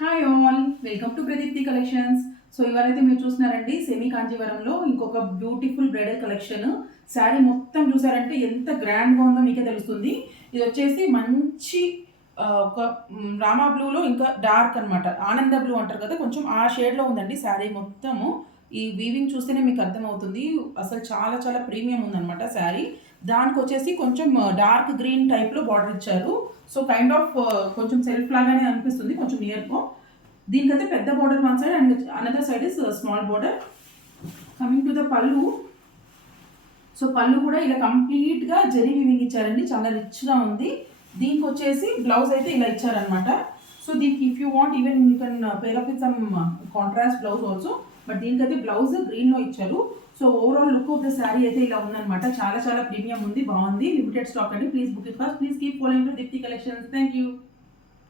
Hi all, welcome to Pradeepthi collections. So ఇవాళైతే మీరు చూస్తున్నారండి సెమీ కాంజీవరంలో ఇంకొక బ్యూటిఫుల్ బ్రైడల్ కలెక్షన్. శారీ మొత్తం చూసారంటే ఎంత గ్రాండ్గా ఉందో మీకే తెలుస్తుంది. ఇది వచ్చేసి మంచి ఒక రామా బ్లూలో ఇంకా డార్క్ అనమాట, ఆనంద బ్లూ అంటారు కదా, కొంచెం ఆ షేడ్లో ఉందండి శారీ మొత్తము. ఈ వీవింగ్ చూస్తేనే మీకు అర్థమవుతుంది, అసలు చాలా చాలా ప్రీమియం ఉందన్నమాట శారీ. దానికి వచ్చేసి కొంచెం డార్క్ గ్రీన్ టైప్లో బార్డర్ ఇచ్చారు. సో కైండ్ ఆఫ్ కొంచెం సెల్ఫ్ లాగానే అనిపిస్తుంది, కొంచెం నియర్గా. దీనికైతే పెద్ద border one side and another side is small border. Coming to the పళ్ళు. సో పళ్ళు కూడా ఇలా కంప్లీట్గా జరీ వీవింగ్ ఇచ్చారండి, చాలా రిచ్గా ఉంది. దీనికి వచ్చేసి బ్లౌజ్ అయితే ఇలా ఇచ్చారనమాట. సో దీనికి if you want even you can pair up with some contrast blouse also, but దీనికైతే బ్లౌజ్ గ్రీన్లో ఇచ్చారు. So overall look of the saree అయితే ఇలా ఉందన్నమాట. చాలా చాలా ప్రీమియం ఉంది, బాగుంది. లిమిటెడ్ స్టాక్ అండి, please book it fast. Please keep following to Deepti collections. Thank you.